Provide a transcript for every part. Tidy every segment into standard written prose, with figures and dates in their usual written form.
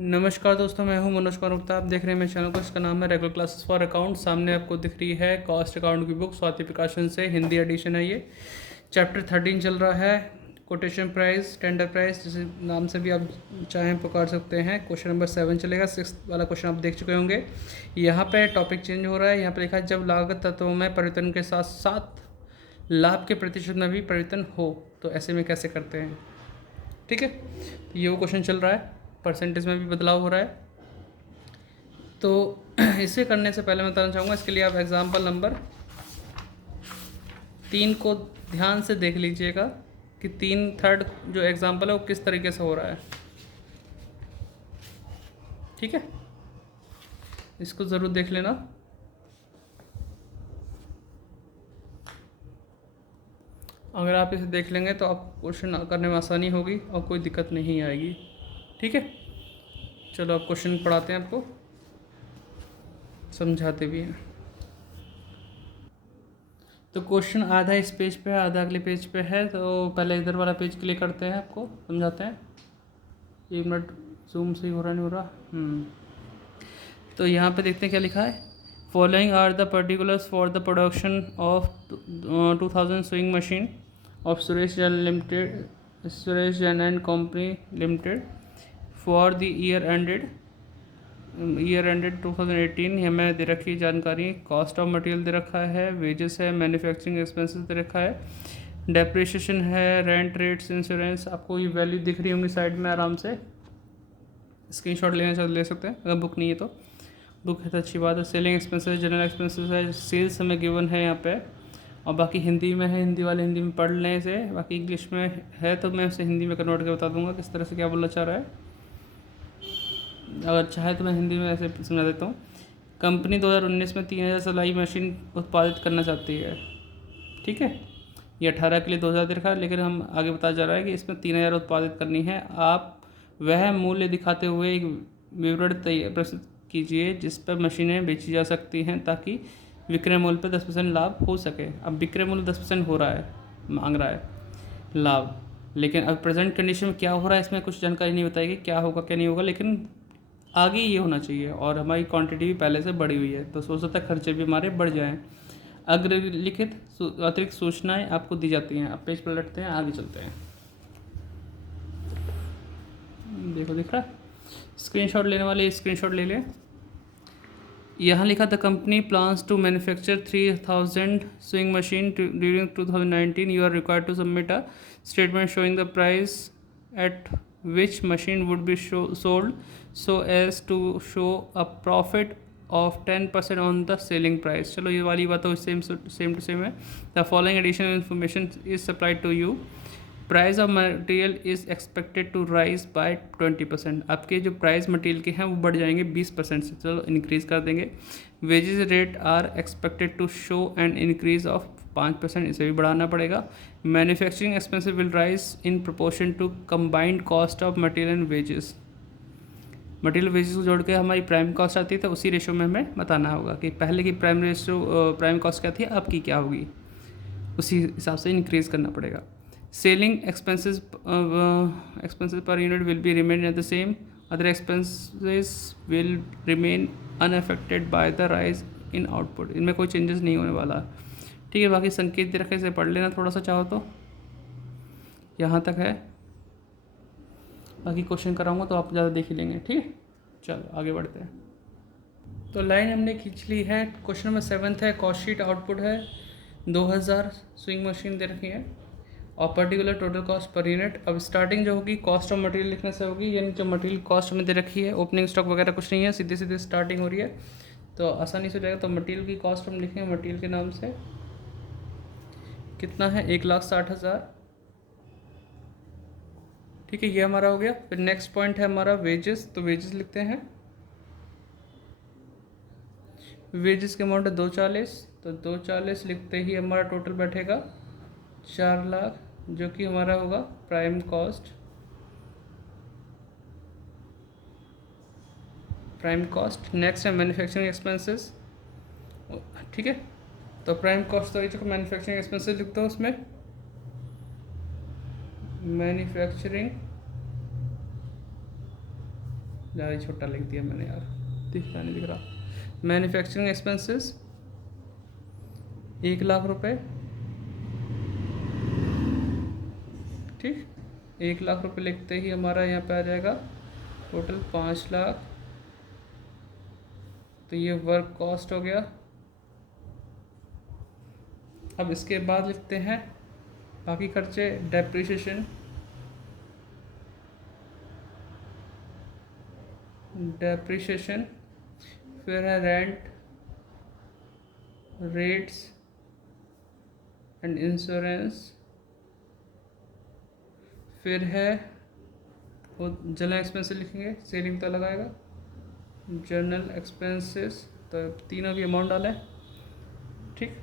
नमस्कार दोस्तों, मैं हूं मनोज कुमार गुप्ता। आप देख रहे हैं मेरे चैनल को। इसका नाम है रेगुलर क्लासेस फॉर अकाउंट। सामने आपको दिख रही है कॉस्ट अकाउंट की बुक, स्वाति प्रकाशन से, हिंदी एडिशन है ये। चैप्टर 13 चल रहा है, कोटेशन प्राइस, टेंडर प्राइस, जिस नाम से भी आप चाहें पुकार सकते हैं। क्वेश्चन नंबर 7 चलेगा। 6 वाला क्वेश्चन आप देख चुके होंगे। यहाँ पे टॉपिक चेंज हो रहा है। यहाँ पे लिखा है जब लागत तत्वों में परिवर्तन के साथ साथ लाभ के प्रतिशत में भी परिवर्तन हो तो ऐसे में कैसे करते हैं। ठीक है, तो ये वो क्वेश्चन चल रहा है। परसेंटेज में भी बदलाव हो रहा है। तो इसे करने से पहले मैं बताना चाहूँगा, इसके लिए आप एग्जाम्पल नंबर 3 को ध्यान से देख लीजिएगा कि 3/3 जो एग्जाम्पल है वो किस तरीके से हो रहा है। ठीक है, इसको ज़रूर देख लेना। अगर आप इसे देख लेंगे तो आप क्वेश्चन करने में आसानी होगी और कोई दिक्कत नहीं आएगी। ठीक है, चलो अब क्वेश्चन पढ़ाते हैं, आपको समझाते भी हैं। तो क्वेश्चन आधा इस पेज पे है, आधा अगले पेज पे है। तो पहले इधर वाला पेज क्लिक करते हैं, आपको समझाते हैं। 1 मिनट, जूम सही हो रहा नहीं हो रहा। तो यहाँ पे देखते हैं क्या लिखा है। Following are the particulars for the production of 2000 sewing machine of Suresh Jain and company limited for the year ended 2018। हमें दे रखी जानकारी। कॉस्ट ऑफ मटेरियल दे रखा है, वेजेस है, मैन्युफैक्चरिंग एक्सपेंसेस दे रखा है, डेप्रिसिएशन है, रेंट, रेट्स, इंश्योरेंस। आपको ये वैल्यू दिख रही होंगी साइड में, आराम से स्क्रीनशॉट लेना चाहे ले सकते हैं। अगर बुक नहीं है तो, बुक है तो अच्छी बात है। सेलिंग एक्सपेंसेस, जनरल एक्सपेंसेस है, सेल्स हमें गिवन है यहाँ पे, और बाकी हिंदी में है। हिंदी वाले हिंदी में पढ़ लें इसे, बाकी इंग्लिश में है तो मैं उसे हिंदी में कन्वर्ट कर बता दूंगा किस तरह से क्या बोलना चाह रहा है। अगर चाहे तो मैं हिंदी में ऐसे समझा देता हूँ। कंपनी 2019 में 3000 सिलाई मशीन उत्पादित करना चाहती है। ठीक है, ये 18 के लिए 2000 दे रखा है, लेकिन हम आगे बताया जा रहा है कि इसमें 3000 उत्पादित करनी है। आप वह मूल्य दिखाते हुए एक विवरण प्रस्तुत कीजिए जिस पर मशीनें बेची जा सकती हैं ताकि विक्रय मूल्य पर 10% लाभ हो सके। अब विक्रय मूल्य 10% हो रहा है, मांग रहा है लाभ, लेकिन अब प्रेजेंट कंडीशन में क्या हो रहा है इसमें कुछ जानकारी नहीं बताएगी, क्या होगा क्या नहीं होगा, लेकिन आगे ये होना चाहिए। और हमारी क्वांटिटी भी पहले से बढ़ी हुई है, तो हो सकता है खर्चे भी हमारे बढ़ जाएँ। अग्रलिखित अतिरिक्त सूचनाएं आपको दी जाती हैं। आप पेज पलटते हैं, आगे चलते हैं। देखो, दिख रहा है। स्क्रीनशॉट लेने वाले स्क्रीनशॉट ले लें। यहाँ लिखा the company plans to manufacture 3000 sewing machine during 2019। You are required to submit a statement showing the price at which machine would be sold so as to show a profit of 10% on the selling price. चलो ये वाली बात तो same to same है। The following additional information is supplied to you. Price of material is expected to rise by 20%। आपके जो price material के हैं वो बढ़ जाएंगे 20% से, चलो इंक्रीज़ कर देंगे। Wages rate are expected to show an increase of 5%, इसे भी बढ़ाना पड़ेगा। Manufacturing expensive will rise in proportion to combined cost of material and wages. Material wages को जोड़ के हमारी प्राइम कॉस्ट आती है, तो उसी रेशो में हमें बताना होगा कि पहले की प्राइम कॉस्ट क्या थी, अब की क्या होगी, उसी हिसाब से इंक्रीज़ करना पड़ेगा। Selling expenses per unit will be remain at the same. Other expenses will remain unaffected by the rise in output. इनमें कोई चेंजेस नहीं होने वाला। ठीक है, बाकी संकेत दे रखे, इसे पढ़ लेना थोड़ा सा चाहो तो। यहाँ तक है, बाकी क्वेश्चन कराऊंगा तो आप ज़्यादा देख ही लेंगे। ठीक है, चलो आगे बढ़ते हैं। तो लाइन हमने खींच ली है। क्वेश्चन नंबर 7 है, कॉस्ट शीट आउटपुट है 2000 स्विंग मशीन दे रखी है और particular total cost per unit. अब स्टार्टिंग जो होगी कॉस्ट ऑफ मटेरियल लिखने से होगी, यानी जो मटेरियल कॉस्ट हमें दे रखी है, ओपनिंग स्टॉक वगैरह कुछ नहीं है, सीधे सीधे स्टार्टिंग हो रही है, तो आसानी से हो जाएगा। तो मटेरियल की कॉस्ट हम लिखेंगे मटेरियल के नाम से, कितना है 1,60,000। ठीक है, ये हमारा हो गया। फिर नेक्स्ट पॉइंट है हमारा वेजेस, तो वेजेस लिखते हैं। वेजेस के अमाउंट है 240, तो 240 लिखते ही हमारा टोटल बैठेगा 4 लाख, जो कि हमारा होगा प्राइम कॉस्ट। नेक्स्ट है मैन्युफैक्चरिंग एक्सपेंसेस। ठीक है, तो प्राइम कॉस्ट तो जो मैन्युफैक्चरिंग एक्सपेंसेस लिखता हूँ, उसमें मैन्युफैक्चरिंग ज़्यादा ही छोटा लिख दिया मैंने यार, नहीं दिख रहा। मैन्युफैक्चरिंग एक्सपेंसेस 1 लाख रुपए, ठीक। 1 लाख रुपए लिखते ही हमारा यहाँ पे आ जाएगा टोटल 5 लाख। तो ये वर्क कॉस्ट हो गया। अब इसके बाद लिखते हैं बाकी खर्चे। डेप्रिसिएशन, फिर है रेंट, रेट्स एंड इंश्योरेंस, फिर है वो जनरल एक्सपेंसेस लिखेंगे, सेलिंग तक लगाएगा जनरल एक्सपेंसेस। तो तीनों की अमाउंट डालें, ठीक।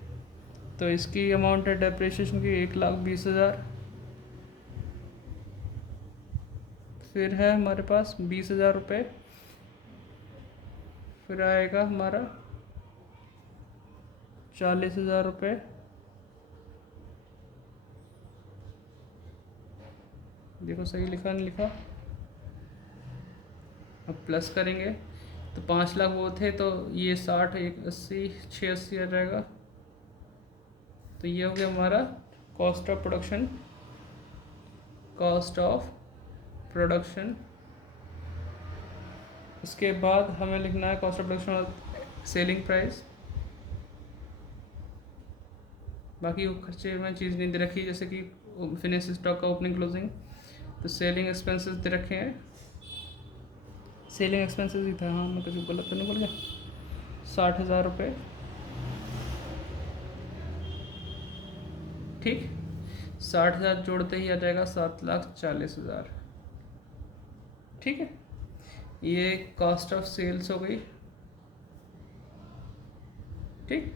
तो इसकी अमाउंट है डेप्रिसिएशन की 1,20,000। फिर है हमारे पास 20,000 रुपये। फिर आएगा हमारा 40,000 रुपये। देखो सही लिखा नहीं लिखा। अब प्लस करेंगे तो 5 लाख वो थे, तो ये 60, 180, 680 आ जाएगा। तो ये हो गया हमारा कॉस्ट ऑफ प्रोडक्शन। इसके बाद हमें लिखना है कॉस्ट ऑफ प्रोडक्शन और सेलिंग प्राइस। बाकी वो खर्चे में चीज़ नहीं दे रखी, जैसे कि फिनिश स्टॉक का ओपनिंग क्लोजिंग। तो सेलिंग एक्सपेंसेस दे रखे हैं, सेलिंग एक्सपेंसेस ही था, हाँ मैं कुछ गलत तो नहीं बोल गया। 60,000 रुपये, ठीक। 60,000 जोड़ते ही आ जाएगा 7,40,000, ठीक है। ये कॉस्ट ऑफ सेल्स हो गई, ठीक।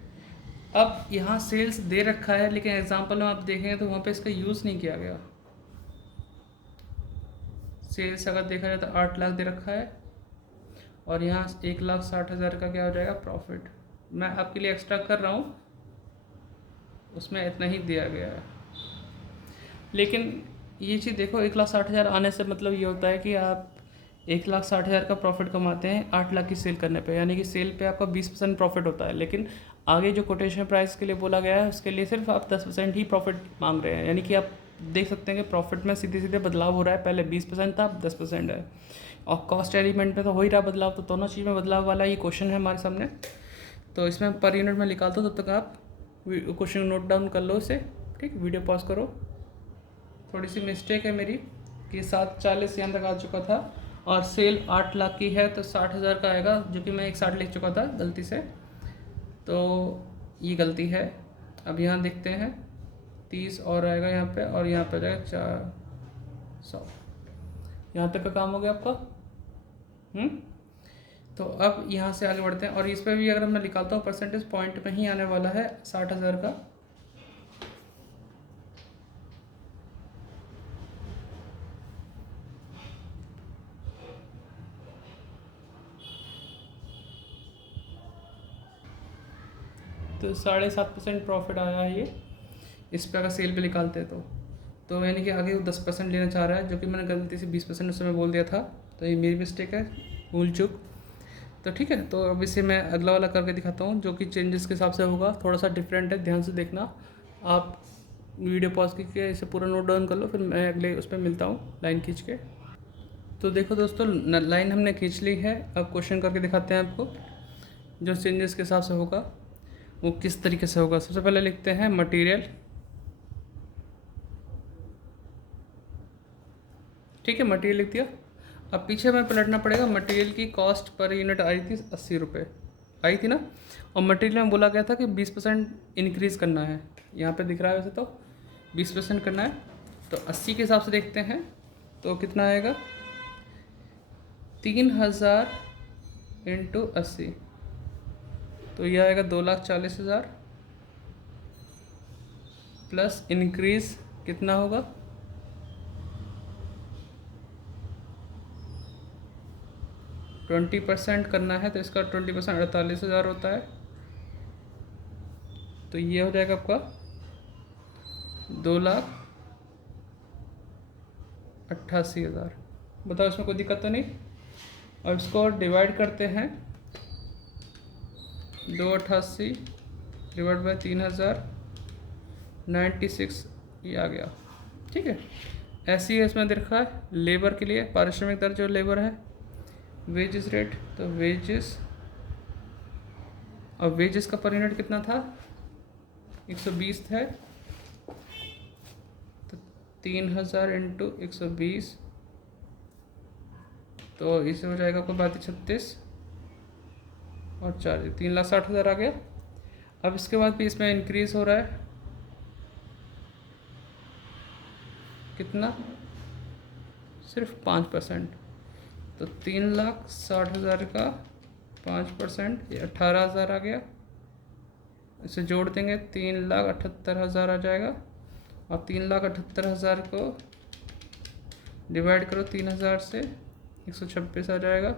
अब यहाँ सेल्स दे रखा है, लेकिन एग्जांपल में आप देखेंगे तो वहाँ पे इसका यूज़ नहीं किया गया। सेल्स अगर देखा जाए तो 8 लाख दे रखा है, और यहाँ 1,60,000 का क्या हो जाएगा प्रॉफिट। मैं आपके लिए एक्स्ट्रा कर रहा हूँ, उसमें इतना ही दिया गया है। लेकिन ये चीज़ देखो, 1,60,000 आने से मतलब ये होता है कि आप 1,60,000 का प्रॉफिट कमाते हैं 8 लाख की सेल करने पे, यानी कि सेल पे आपका 20% प्रॉफिट होता है। लेकिन आगे जो कोटेशन प्राइस के लिए बोला गया है उसके लिए सिर्फ आप 10% ही प्रॉफिट मांग रहे हैं, यानी कि आप देख सकते हैं कि प्रॉफिट में सीधे सीधे बदलाव हो रहा है। पहले 20% था, अब 10% है, और कॉस्ट एलिमेंट में तो हो ही रहा बदलाव। तो दोनों चीज़ में बदलाव वाला ये क्वेश्चन है हमारे सामने। तो इसमें पर यूनिट में निकालता हूँ, तब तक आप क्वेश्चन नोट डाउन कर लो इसे, ठीक। वीडियो पॉज करो। थोड़ी सी मिस्टेक है मेरी कि 740 यहाँ तक आ चुका था, और सेल 8 लाख की है तो 60,000 का आएगा, जो कि मैं 160 लिख चुका था गलती से, तो ये गलती है। अब यहाँ देखते हैं 30 और आएगा यहाँ पे, और यहाँ पे आ जाएगा 400। यहाँ तक का काम हो गया आपका। तो अब यहाँ से आगे बढ़ते हैं, और इस पर भी अगर मैं निकालता हूँ परसेंटेज पॉइंट में ही आने वाला है 60,000 का। तो 7.5% प्रॉफिट आया है ये, इस पे अगर सेल पे निकालते हैं तो यानी कि आगे वो 10% लेना चाह रहा है, जो कि मैंने गलती से 20% उस समय बोल दिया था। तो ये मेरी मिस्टेक है, भूल चूक। तो ठीक है, तो अब इसे मैं अगला वाला करके दिखाता हूँ, जो कि चेंजेस के हिसाब से होगा। थोड़ा सा डिफरेंट है, ध्यान से देखना। आप वीडियो पॉज करके इसे पूरा नोट डाउन कर लो, फिर मैं अगले उस पर मिलता हूँ लाइन खींच के। तो देखो दोस्तों, लाइन हमने खींच ली है। अब क्वेश्चन करके दिखाते हैं आपको, जो चेंजेस के हिसाब से होगा वो किस तरीके से होगा। सबसे पहले लिखते हैं मटेरियल, ठीक है, मटेरियल लिख दिया। अब पीछे हमें पलटना पड़ेगा। मटेरियल की कॉस्ट पर यूनिट आई थी 80 रुपये, आई थी ना, और मटेरियल में बोला गया था कि 20% इंक्रीज़ करना है। यहाँ पे दिख रहा है वैसे तो 20% करना है, तो 80 के हिसाब से देखते हैं तो कितना आएगा। 3,000 इंटू 80, तो यह आएगा 2,40,000 प्लस इंक्रीज़ कितना होगा 20% करना है, तो इसका 20% 48,000 होता है। तो ये हो जाएगा आपका 2,88,000। बताओ इसमें कोई दिक्कत तो नहीं। अब इसको डिवाइड करते हैं, 288 डिवाइड बाई 3096 ये आ गया। ठीक है, ऐसी है इसमें दे रखा है लेबर के लिए पारिश्रमिक दर जो लेबर है, वेजेस रेट, तो वेजेस और वेजेस का पर यूनिट कितना था 120 है, तो 3000 इंटू 120, तो इसे हो जाएगा कोई बात 36 और 4 3,60,000 आ गया। अब इसके बाद भी इसमें इंक्रीज हो रहा है कितना, सिर्फ 5%, तो 3,60,000 का 5% ये 18,000 आ गया। इसे जोड़ देंगे 3,78,000 आ जाएगा, और 3,78,000 को डिवाइड करो 3,000 से 126 आ जाएगा,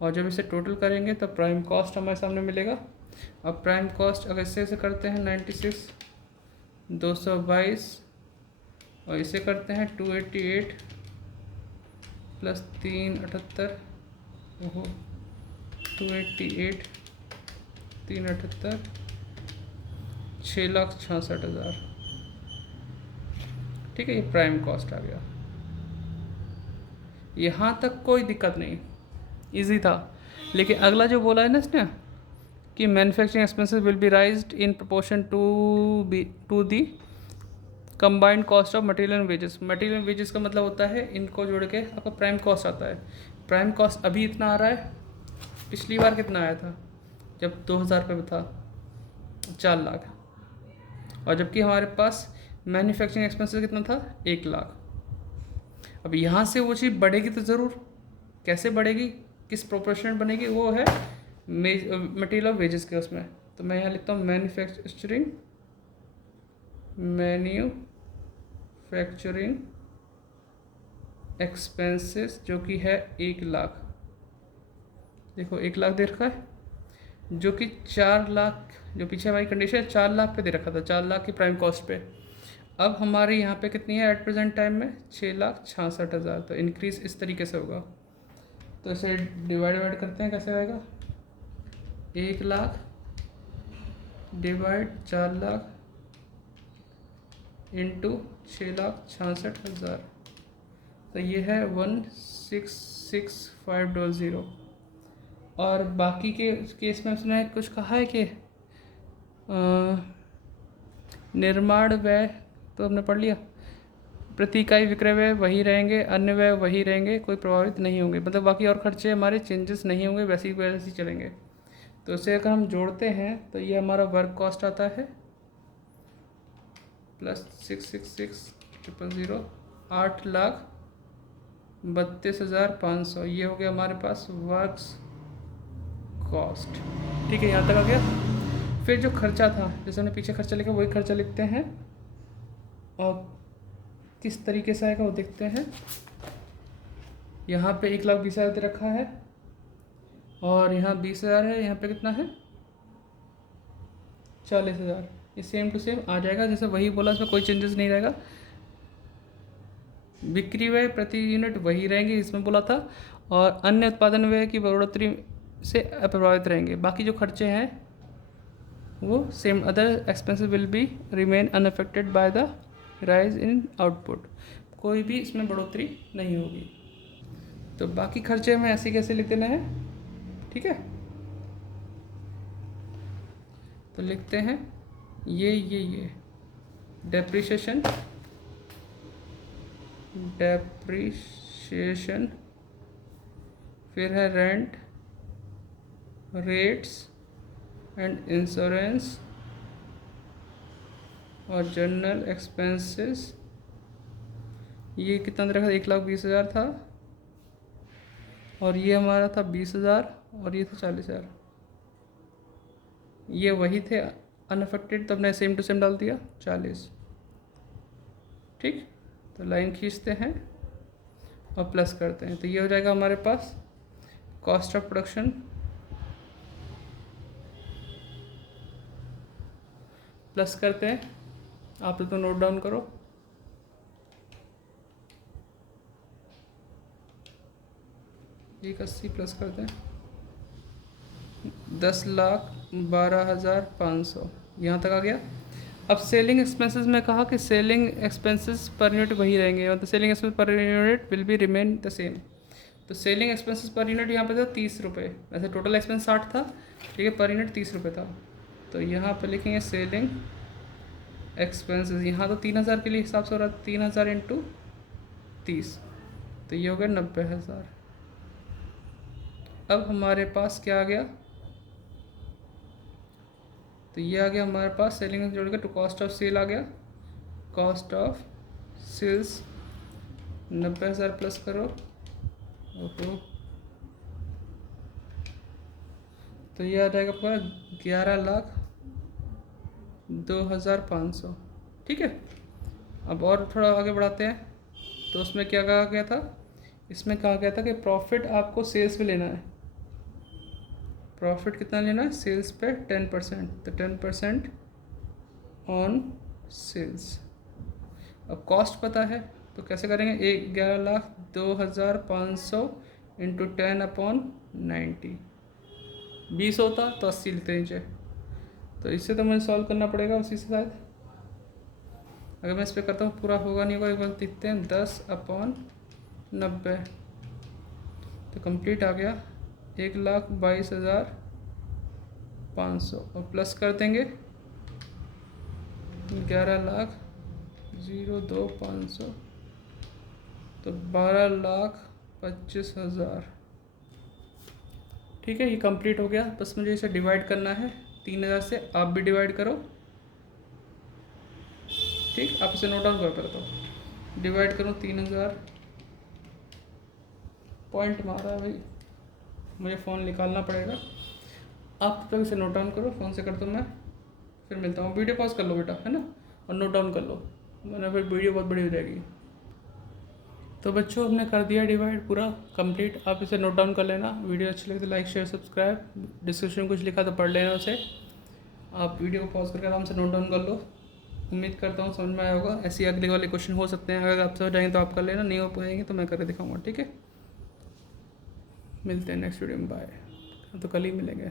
और जब इसे टोटल करेंगे तो प्राइम कॉस्ट हमारे सामने मिलेगा। अब प्राइम कॉस्ट अगर इसे करते हैं 96 222 और इसे करते हैं 288 प्लस 378 ओहो 288 378 6,66,000। ठीक है, ये प्राइम कॉस्ट आ गया। यहाँ तक कोई दिक्कत नहीं, इजी था। लेकिन अगला जो बोला है ना इसने कि manufacturing expenses will be raised in proportion to the combined cost of material and wages. Material and wages का मतलब होता है इनको जोड़ के आपका प्राइम कॉस्ट आता है। प्राइम कॉस्ट अभी इतना आ रहा है, पिछली बार कितना आया था जब 2,000 रुपये था 4 लाख, और जबकि हमारे पास मैन्युफैक्चरिंग एक्सपेंसेस कितना था 1 लाख। अब यहाँ से वो चीज़ बढ़ेगी तो ज़रूर, कैसे बढ़ेगी, किस प्रोपोर्शन बनेगी, वो है मटेरियल ऑफ वेजेस के उसमें। तो मैं यहाँ लिखता हूँ मैन्युफैक्चरिंग एक्सपेंसेस जो कि है 1 लाख। देखो 1 लाख दे रखा है, जो कि 4 लाख, जो पीछे हमारी कंडीशन 4 लाख पे दे रखा था, 4 लाख की प्राइम कॉस्ट पे। अब हमारे यहाँ पे कितनी है एट प्रेजेंट टाइम में 6,66,000। तो इंक्रीज इस तरीके से होगा। तो इसे डिवाइड करते हैं, कैसे आएगा 1 लाख डिवाइड 4 लाख इंटू 6,66,000, तो ये है 166,500। और बाकी के केस में उसने कुछ कहा है कि निर्माण व्यय तो हमने पढ़ लिया, प्रति इकाई विक्रय व्यय वही रहेंगे, अन्य व्यय वही रहेंगे, कोई प्रभावित नहीं होंगे, मतलब बाकी और खर्चे हमारे चेंजेस नहीं होंगे, वैसे ही चलेंगे। तो इसे अगर हम जोड़ते हैं तो ये हमारा वर्क कॉस्ट आता है प्लस 666,000 8,32,500, ये हो गया हमारे पास वर्क्स कॉस्ट। ठीक है, यहाँ तक आ गया। फिर जो खर्चा था, जैसे हमने पीछे खर्चा लिखा वही खर्चा लिखते हैं, और किस तरीके से आएगा वो देखते हैं। यहाँ पे 1,20,000 दे रखा है, और यहाँ 20,000 है, यहाँ पे कितना है 40,000। ये सेम टू सेम आ जाएगा, जैसे वही बोला, इसमें कोई चेंजेस नहीं रहेगा। बिक्री व्यय प्रति यूनिट वही रहेंगे, इसमें बोला था, और अन्य उत्पादन व्यय की बढ़ोतरी से अप्रभावित रहेंगे। बाकी जो खर्चे हैं वो same, other expenses will be remain unaffected by the rise in output, कोई भी इसमें बढ़ोतरी नहीं होगी। तो बाकी खर्चे हमें ऐसे कैसे लिख देना है, ठीक है। तो लिखते हैं ये डेप्रिसिएशन फिर है रेंट, रेट्स एंड इंश्योरेंस और जनरल एक्सपेंसेस। ये कितना दे रखा था 1,20,000 था, और ये हमारा था 20,000, और ये था 40,000। ये वही थे अनअफेक्टेड, तो हमने सेम टू सेम डाल दिया 40। ठीक, तो लाइन खींचते हैं और प्लस करते हैं, तो ये हो जाएगा हमारे पास कॉस्ट ऑफ प्रोडक्शन प्लस करते हैं। आप तो नोट डाउन करो, 180 प्लस करते हैं 10,12,500, यहाँ तक आ गया। अब सेलिंग एक्सपेंसेस में कहा कि सेलिंग एक्सपेंसेस पर यूनिट वही रहेंगे, मतलब selling expense per unit will be remain the same. तो सेलिंग एक्सपेंसेस पर यूनिट यहाँ पे था 30 रुपये, वैसे टोटल एक्सपेंस 60 था, ठीक है, पर यूनिट 30 रुपये था। तो यहाँ पे लिखेंगे सेलिंग एक्सपेंसेस, यहाँ तो 3,000 के लिए हिसाब से हो रहा है, 3,000 इंटू 30, तो ये हो गया 90,000। अब हमारे पास क्या आ गया, तो ये आ गया हमारे पास सेलिंग जोड़ के टू कॉस्ट ऑफ सेल आ गया, कॉस्ट ऑफ सेल्स 90,000 प्लस करो, ओहो, तो ये आ जाएगा आपका 11,02,500, ठीक है। अब और थोड़ा आगे बढ़ाते हैं, तो उसमें क्या कहा गया था, इसमें कहा गया था कि प्रॉफिट आपको सेल्स पे लेना है, प्रॉफिट कितना लेना है सेल्स पे 10%, तो 10% ऑन सेल्स। अब कॉस्ट पता है तो कैसे करेंगे, 11,02,500 इंटू 10/90, 20 होता तो 80 लिखते नीचे, तो इससे तो मुझे सॉल्व करना पड़ेगा उसी से शायद। अगर मैं इस पर करता हूँ पूरा होगा नहीं होगा, एक बार देखते हैं, 10/90, तो कंप्लीट आ गया 1,22,500, और प्लस कर देंगे 11,02,500, तो 12,25,000, ठीक है। ये कंप्लीट हो गया, बस मुझे इसे डिवाइड करना है 3,000 से, आप भी डिवाइड करो, ठीक, आप इसे नोट डाउन कर करता हूँ, डिवाइड करूँ 3,000, पॉइंट मारा है भाई, मुझे फ़ोन निकालना पड़ेगा, आप तक इसे नोट डाउन करो, फ़ोन से करता हूँ मैं, फिर मिलता हूँ। वीडियो पॉज कर लो बेटा, है ना, और नोट डाउन कर लो, वरना फिर वीडियो बहुत बड़ी हो जाएगी। तो बच्चों हमने कर दिया डिवाइड पूरा कंप्लीट, आप इसे नोट डाउन कर लेना, वीडियो अच्छी लगे तो लाइक शेयर सब्सक्राइब, डिस्क्रिप्शन में कुछ लिखा तो पढ़ लेना उसे, आप वीडियो को पॉज करके आराम से नोट डाउन कर लो। उम्मीद करता हूँ समझ में आया होगा, ऐसे अगले वाले क्वेश्चन हो सकते हैं, अगर आपसे हो जाएंगे तो आप कर लेना, नहीं हो पाएंगे तो मैं करके दिखाऊँगा, ठीक है। मिलते हैं नेक्स्ट वीडियो में, बाय, तो कल ही मिलेंगे।